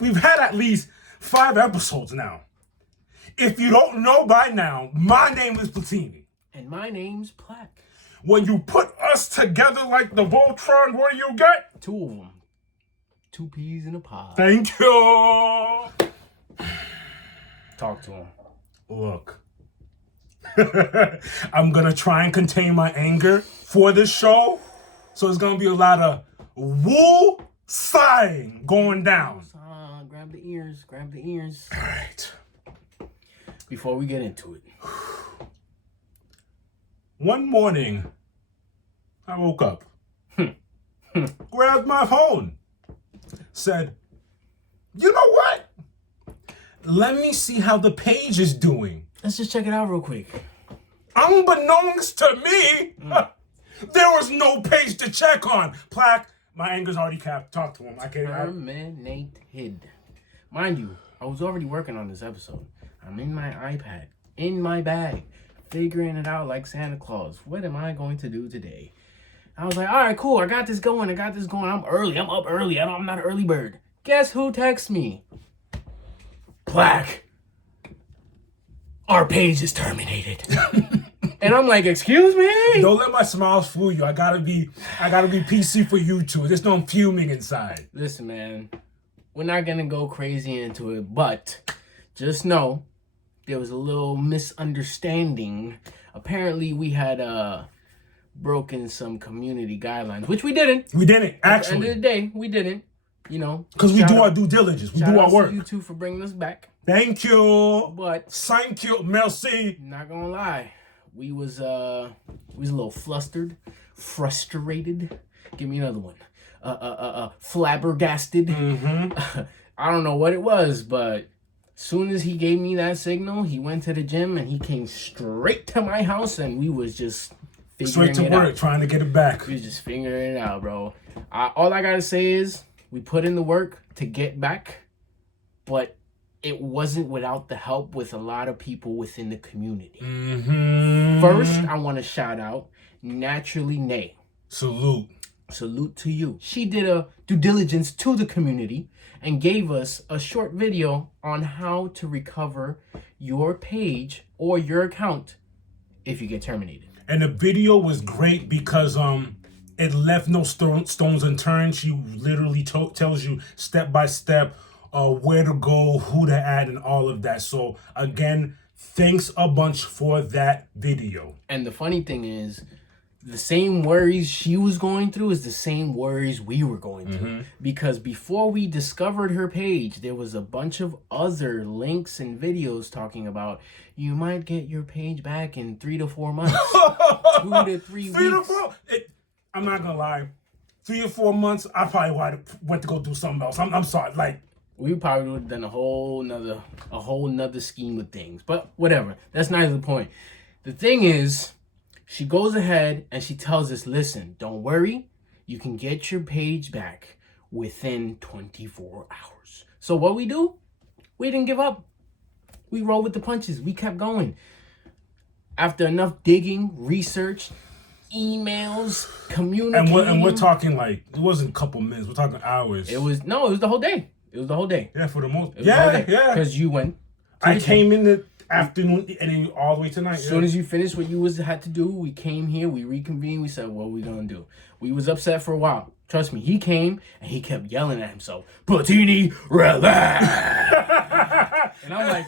We've had at least 5 episodes now. If you don't know by now, my name is Platini. And my name's Plaque. When you put us together like the Voltron, what do you get? 2 of them. 2 peas in a pod. Thank you. Talk to him. Look. I'm going to try and contain my anger for this show. So it's going to be a lot of woo sighing going down. Grab the ears. Grab the ears. All right. Before we get into it. One morning, I woke up, grabbed my phone, said, you know what? Let me see how the page is doing. Let's just check it out real quick. Unbeknownst to me, there was no page to check on. Plaque, my anger's already capped. Talk to him. I can't. Terminated. Mind you, I was already working on this episode. I'm in my iPad, in my bag, figuring it out like Santa Claus. What am I going to do today? I was like, all right, cool. I got this going. I'm early. I'm up early. I'm not an early bird. Guess who texts me? Plaque. Our page is terminated. And I'm like, excuse me? Don't let my smiles fool you. I gotta be PC for you two. There's no fuming inside. Listen, man. We're not gonna go crazy into it, but just know there was a little misunderstanding. Apparently, we had broken some community guidelines, which we didn't. We didn't, actually. At the end of the day, we didn't. You know, because we do our due diligence. We do our work. To you two for bringing us back. Thank you. But thank you, merci. Not gonna lie, we was a little flustered, frustrated. Give me another one. Flabbergasted. Mm-hmm. I don't know what it was, but as soon as he gave me that signal, he went to the gym and he came straight to my house, and we was just figuring straight to work, out. Trying to get it back. We was just figuring it out, bro. All I gotta say is we put in the work to get back, but it wasn't without the help with a lot of people within the community. Mm-hmm. First, I want to shout out Naturally Nay. Salute to you. She did a due diligence to the community and gave us a short video on how to recover your page or your account if you get terminated. And the video was great because it left no stones unturned. She literally tells you step by step where to go, who to add, and all of that. So again, thanks a bunch for that video. And the funny thing is, the same worries she was going through is the same worries we were going through. Mm-hmm. Because before we discovered her page, there was a bunch of other links and videos talking about you might get your page back in 3 to 4 months, 2 to 3 weeks. 3 to 4. I'm not gonna lie. 3 or 4 months, I probably went to go do something else. I'm sorry. Like, we probably would have done a whole nother scheme of things. But whatever. That's neither the point. The thing is, she goes ahead and she tells us, listen, don't worry. You can get your page back within 24 hours. So what we do? We didn't give up. We rolled with the punches. We kept going. After enough digging, research, emails, communicating. And we're talking like, it wasn't a couple minutes. We're talking hours. It was the whole day. Yeah, for the most. Yeah. Because you went. I came in the afternoon and then all the way tonight. As soon as you finished what you had to do, we came here, we reconvened, we said, what are we gonna do? We was upset for a while. Trust me, he came and he kept yelling at himself, Platini, relax. And I'm like,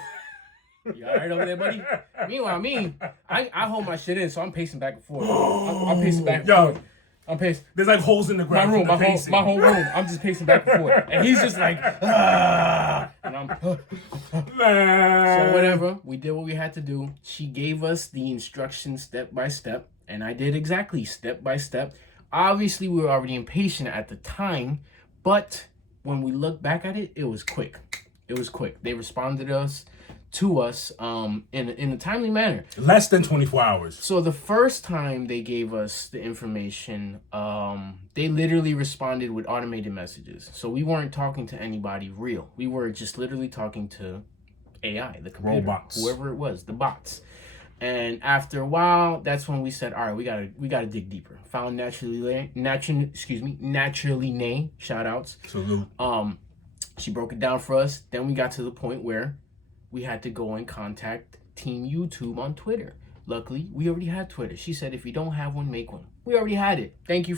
you all right over there, buddy? Meanwhile, I hold my shit in, so I'm pacing back and forth. I'm pacing back and forth. I'm pacing. There's like holes in the ground. My whole room. I'm just pacing back and forth, and he's just like, ah, and I'm. So whatever, we did what we had to do. She gave us the instructions step by step, and I did exactly step by step. Obviously, we were already impatient at the time, but when we look back at it, it was quick. They responded to us in a timely manner. Less than 24 hours. So the first time they gave us the information, they literally responded with automated messages. So we weren't talking to anybody real. We were just literally talking to AI, the computer, robots, whoever it was, the bots. And after a while, that's when we said, all right, we gotta dig deeper. Found naturally nay, shout outs. Salute. She broke it down for us. Then we got to the point where we had to go and contact Team YouTube on Twitter. Luckily, we already had Twitter. She said, if you don't have one, make one. We already had it. Thank you.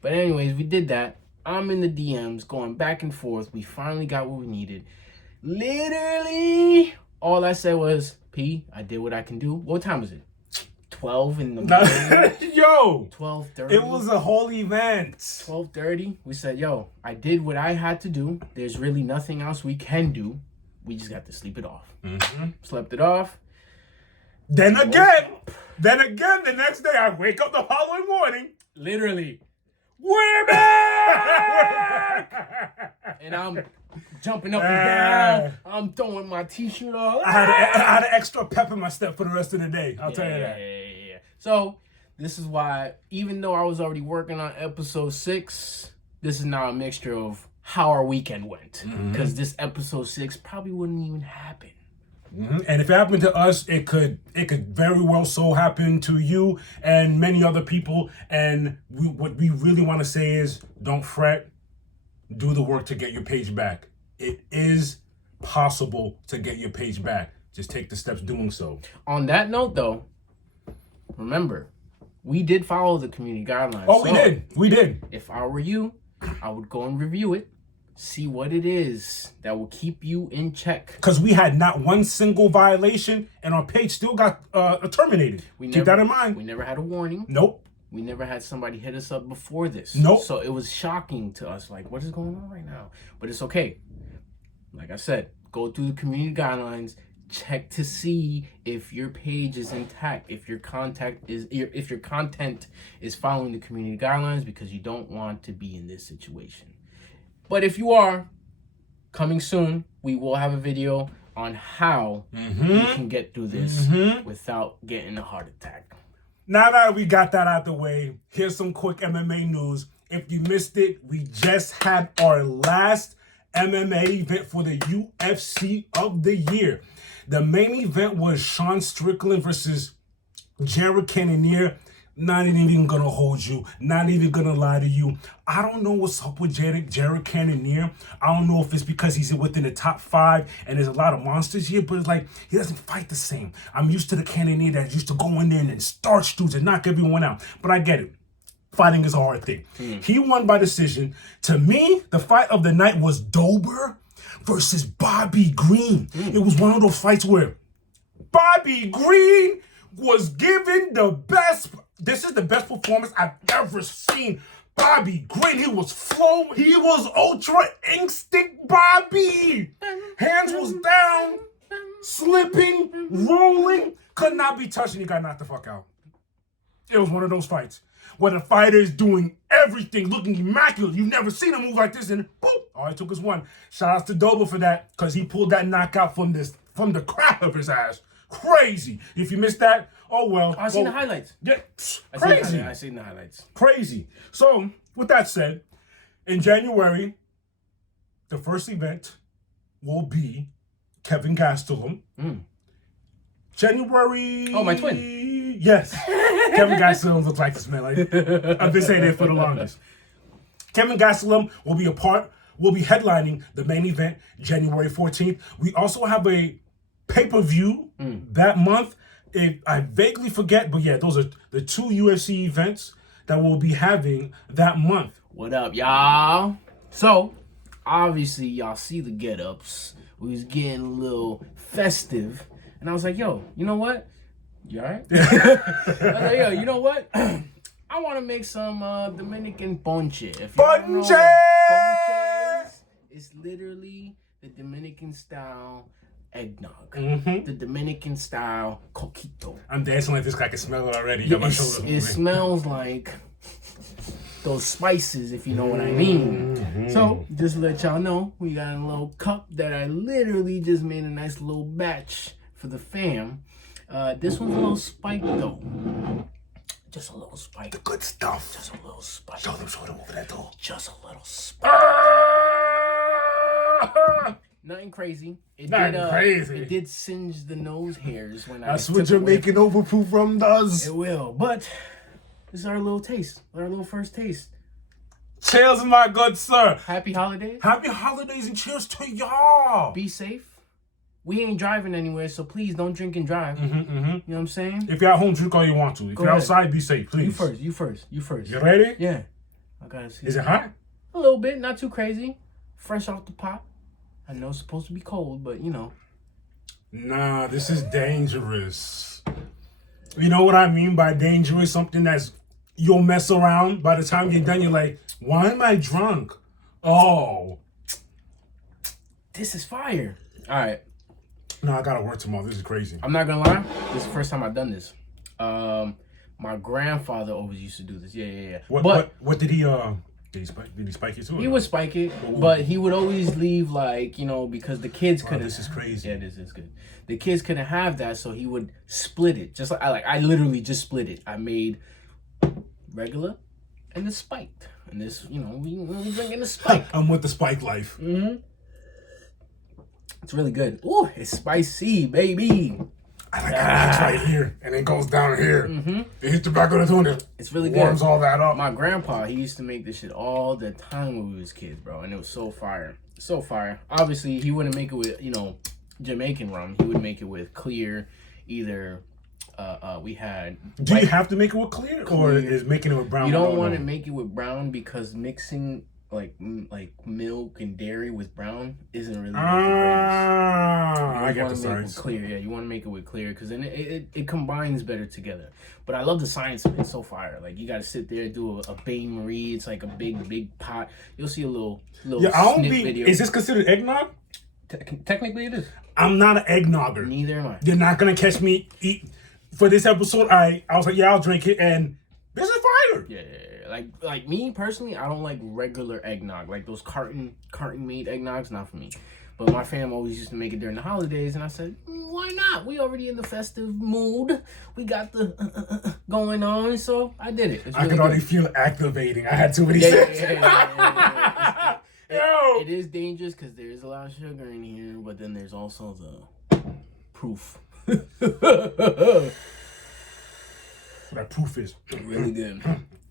But anyways, we did that. I'm in the DMs going back and forth. We finally got what we needed. Literally, all I said was, P, I did what I can do. What time was it? 12 in the morning. Yo, 12:30. it was a whole event. 12:30. We said, yo, I did what I had to do. There's really nothing else we can do. We just got to sleep it off. Slept it off. Then again, the next day I wake up the following morning. Literally, we're back! And I'm jumping up and down. I'm throwing my t-shirt off. I had an extra pep in my step for the rest of the day. I'll tell you that. Yeah. So, this is why, even though I was already working on episode 6, this is now a mixture of how our weekend went. Because this episode 6 probably wouldn't even happen. And if it happened to us, it could very well so happen to you and many other people. And what we really want to say is, don't fret. Do the work to get your page back. It is possible to get your page back. Just take the steps doing so. On that note, though, remember, we did follow the community guidelines. Oh, so we did. If I were you, I would go and review it. See what it is that will keep you in check. Because we had not one single violation, and our page still got terminated. Keep that in mind. We never had a warning. Nope. We never had somebody hit us up before this. Nope. So it was shocking to us. Like, what is going on right now? But it's okay. Like I said, go through the community guidelines. Check to see if your page is intact. If your content is following the community guidelines, because you don't want to be in this situation. But if you are, coming soon, we will have a video on how you can get through this without getting a heart attack. Now that we got that out the way, here's some quick MMA news. If you missed it, we just had our last MMA event for the UFC of the year. The main event was Sean Strickland versus Jared Cannonier. Not even gonna hold you. Not even gonna lie to you. I don't know what's up with Jared Cannonier. I don't know if it's because he's within the top 5 and there's a lot of monsters here, but it's like he doesn't fight the same. I'm used to the Cannonier that used to go in there and starch dudes and knock everyone out. But I get it. Fighting is a hard thing. He won by decision. To me, the fight of the night was Dober versus Bobby Green. It was one of those fights where Bobby Green was given the best. This is the best performance I've ever seen. Bobby Green, he was flowing. He was ultra instinct Bobby. Hands was down, slipping, rolling, could not be touched, and he got knocked the fuck out. It was one of those fights where the fighter is doing everything, looking immaculate. You've never seen him move like this, and boop, all it took was one. Shout out to Dober for that, because he pulled that knockout from the crap of his ass. Crazy. If you missed that, oh well. I seen the highlights. Yeah, crazy. I seen the highlights. Crazy. So, with that said, in January, the first event will be Kevin Gastelum. January. Oh, my twin. Yes. Kevin Gastelum looks like this man. Like, I've been saying it for the longest. Kevin Gastelum will be headlining the main event January 14th. We also have a pay-per-view that month. If I vaguely forget, but yeah, those are the 2 UFC events that we'll be having that month. What up, y'all? So, obviously, y'all see the get-ups. We was getting a little festive. And I was like, yo, you know what? You all right? I was like, yo, you know what? I want to make some Dominican ponche. If you don't know what ponche is, it's literally the Dominican style eggnog. The Dominican style coquito. I'm dancing like this guy. I can smell it already. It smells like those spices, if you know what I mean. So, just to let y'all know, we got a little cup that I literally just made a nice little batch for the fam. This one's a little spiked though. Just a little spike. The good stuff. Just a little spike. Show them over that door. Just a little spike. Nothing crazy. Crazy. It did singe the nose hairs when That's what Jamaican overproof rum does. It will. But this is our little taste. Our little first taste. Cheers, my good sir. Happy holidays. Happy holidays and cheers to y'all. Be safe. We ain't driving anywhere, so please don't drink and drive. You know what I'm saying? If you're at home, drink all you want to. If you're outside, be safe, please. You first. You ready? Yeah. I gotta see. Is it hot? A little bit, not too crazy. Fresh off the pot. I know it's supposed to be cold, but you know. Nah, this is dangerous. You know what I mean by dangerous? Something that's, you'll mess around. By the time you're done, you're like, why am I drunk? Oh. This is fire. All right. No, I gotta work tomorrow. This is crazy. I'm not gonna lie. This is the first time I've done this. My grandfather always used to do this. Yeah. What did he did he spike it too? He would spike it, but he would always leave, like, you know, because the kids couldn't. This is crazy. Yeah, this is good. The kids couldn't have that, so he would split it. Just like I literally just split it. I made regular and the spiked, and this, you know, we drinking the spike. I'm with the spike life. It's really good. Ooh, it's spicy, baby. I like how it's right here, and it goes down here. It hits the back of the tune. It's really good. Warms all that up. My grandpa, he used to make this shit all the time when we was kids, bro, and it was so fire. So fire. Obviously, he wouldn't make it with, you know, Jamaican rum. He would make it with clear, either we had... Do you have to make it with clear, or is making it with brown? You don't want to make it with brown because mixing like milk and dairy with brown isn't really the greatest. I get the sense. Clear, yeah. You want to make it with clear because then it combines better together. But I love the science of it. It's so fire. Like, you got to sit there, do a Bain Marie. It's like a big pot. You'll see a little snip video. Is this considered eggnog? Technically, it is. I'm not an eggnogger. Neither am I. You're not gonna catch me eat for this episode. I was like, yeah, I'll drink it, and this is fire. Yeah. Like me personally, I don't like regular eggnog. Like those carton made eggnogs, not for me. But my fam always used to make it during the holidays, and I said, why not? We already in the festive mood. We got the going on, so I did it. I could already feel it activating. I had too many sips. It is dangerous because there is a lot of sugar in here, but then there's also the proof. That proof is really good.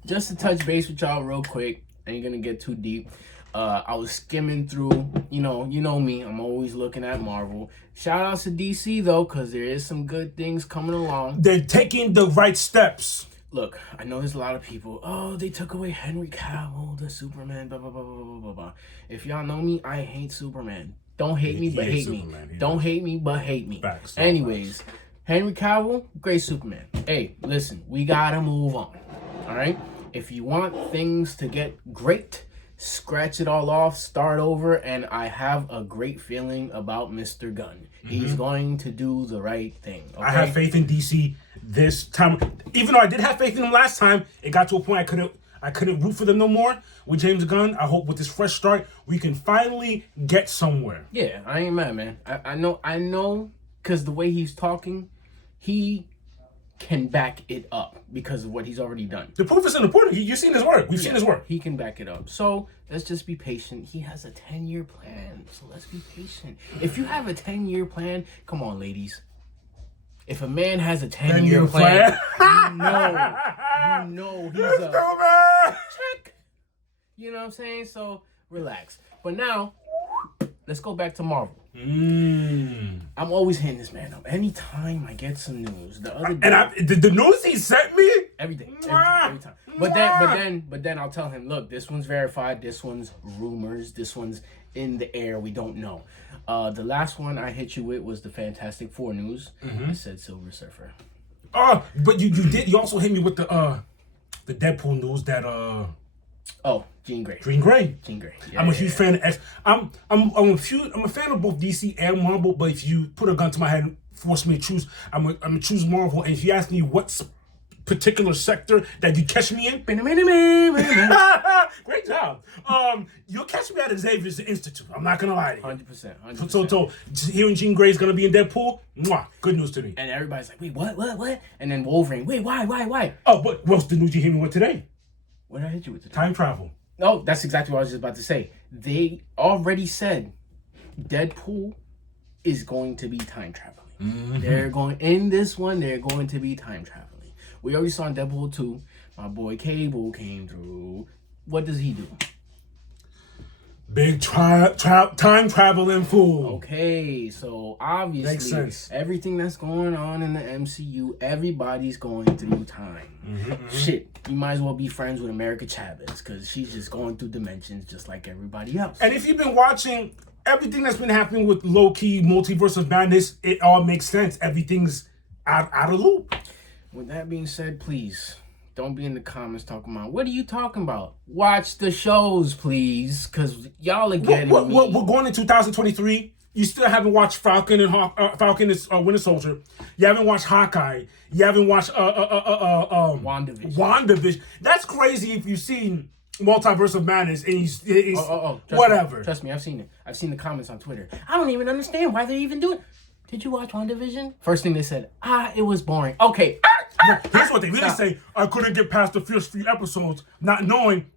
Just to touch base with y'all real quick, ain't gonna get too deep. I was skimming through, you know me, I'm always looking at Marvel. Shout out to DC though, because there is some good things coming along. They're taking the right steps. Look, I know there's a lot of people, oh, they took away Henry Cavill, the Superman, blah, blah, blah, blah, blah, blah, blah. If y'all know me, I hate Superman. Don't hate me, but hate me. Don't hate me, but hate me. Anyways, Henry Cavill, great Superman. Hey, listen, we gotta move on, all right? If you want things to get great, scratch it all off, start over, and I have a great feeling about Mr. Gunn. He's going to do the right thing. Okay? I have faith in DC this time. Even though I did have faith in him last time, it got to a point I couldn't root for them no more. With James Gunn, I hope with this fresh start, we can finally get somewhere. Yeah, I ain't mad, man. I know, because the way he's talking, he can back it up because of what he's already done. The proof is in the pudding. You've seen his work. We've seen his work. He can back it up. So let's just be patient. He has a 10-year plan. So let's be patient. If you have a 10-year plan, come on, ladies. If a man has a 10-year plan, you know he's a check. You know what I'm saying? So relax. But now, let's go back to Marvel. I'm always hitting this man up. Anytime I get some news, the other day, the news he sent me, every time. But then I'll tell him, look, this one's verified, this one's rumors, this one's in the air. We don't know. The last one I hit you with was the Fantastic Four news. I said Silver Surfer. But you also hit me with the Deadpool news that Jean Grey. Yeah, I'm a huge fan of I'm a fan of both DC and Marvel, but if you put a gun to my head and force me to choose, I'm gonna choose Marvel. And if you ask me what particular sector that you catch me in, great job. You'll catch me at Xavier's Institute. I'm not gonna lie to you. 100%. So hearing Jean Grey is gonna be in Deadpool, good news to me. And everybody's like, wait, what? And then Wolverine, wait, why? Oh, but what's the news you hit me with today? What did I hit you with today? Time travel. No, that's exactly what I was just about to say. They already said Deadpool is going to be time traveling. They're going to be time traveling. We already saw in Deadpool 2, my boy Cable came through. what does he do? Big time traveling fool. Okay, so Makes obviously sense. everything that's going on in the MCU, everybody's going through time. Shit, you might as well be friends with America Chavez because she's just going through dimensions just like everybody else. And if you've been watching everything that's been happening with low-key Multiverse of Madness, it all makes sense. Everything's out of loop. With that being said, please don't be in the comments talking about, what are you talking about? Watch the shows, please, because y'all are getting me. We're going in 2023. You still haven't watched Falcon and Winter Soldier. You haven't watched Hawkeye. You haven't watched WandaVision. That's crazy if you've seen Multiverse of Madness and he's whatever. Trust me, I've seen it. I've seen the comments on Twitter. I don't even understand why they're even doing it. Did you watch WandaVision? First thing they said, it was boring. Okay. Here's what they really say. I couldn't get past the first few episodes, not knowing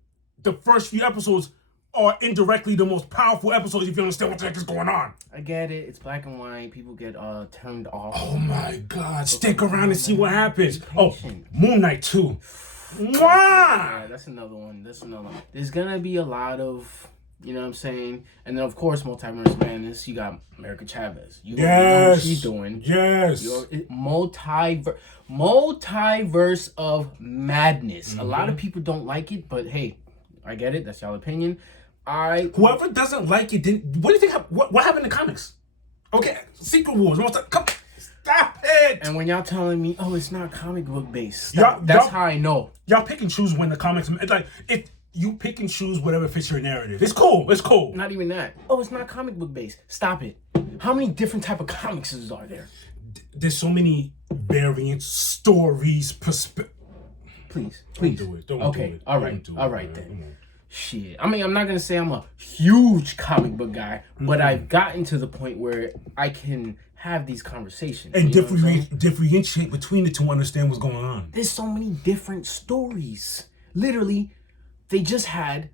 the first few episodes are indirectly the most powerful episodes if you understand what the heck is going on. I get it. It's black and white. People get turned off. Oh my God. Stick around and see what happens. Oh, Moon Knight 2. Mwah! Yeah, that's another one. There's going to be a lot of, you know what I'm saying? And then, of course, Multiverse of Madness, you got America Chavez. You know what she's doing. Yes. Multiverse of Madness. A lot of people don't like it, but hey, I get it. That's y'all opinion. Whoever doesn't like it, what do you think? What happened in the comics? Okay, Secret Wars. Come, stop it. And when y'all telling me, it's not comic book based, that's how I know. Y'all pick and choose when the comics. It's like if you pick and choose whatever fits your narrative. It's cool. It's cool. Not even that. It's not comic book based. Stop it. How many different type of comics are there? There's so many variants, stories, perspectives. Please. Don't do it. Don't do it. All right then. Shit. I mean, I'm not gonna say I'm a huge comic book guy, but I've gotten to the point where I can have these conversations and differentiate between the two to understand what's going on. There's so many different stories. Literally, they just had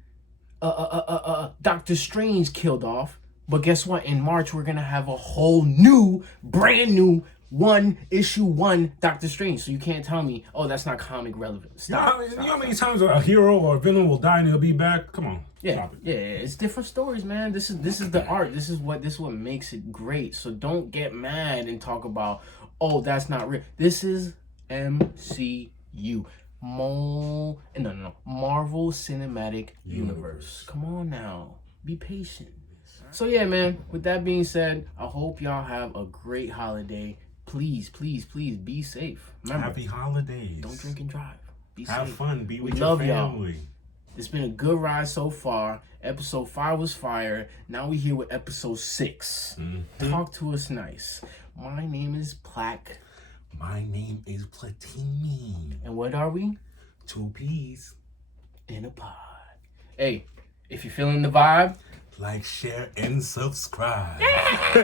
Doctor Strange killed off, but guess what? In March, we're gonna have a whole new, brand new issue 1 Doctor Strange. So you can't tell me, that's not comic relevant. Stop. You know how many times a hero or a villain will die and he'll be back? Come on. Stop it. Yeah, it's different stories, man. This is the art. This is what makes it great. So don't get mad and talk about, that's not real. This is MCU. Marvel Cinematic Universe. Come on now. Be patient. So yeah, man, with that being said, I hope y'all have a great holiday. Please be safe. Remember, happy holidays. Don't drink and drive. Be Have safe. fun. Be with your family. Y'all. It's been a good ride so far. Episode 5 was fire. Now we're here with episode 6. Talk to us nice. My name is Plaque. My name is Platini. And what are we? 2 peas in a pod. Hey, if you're feeling the vibe, like, share, and subscribe.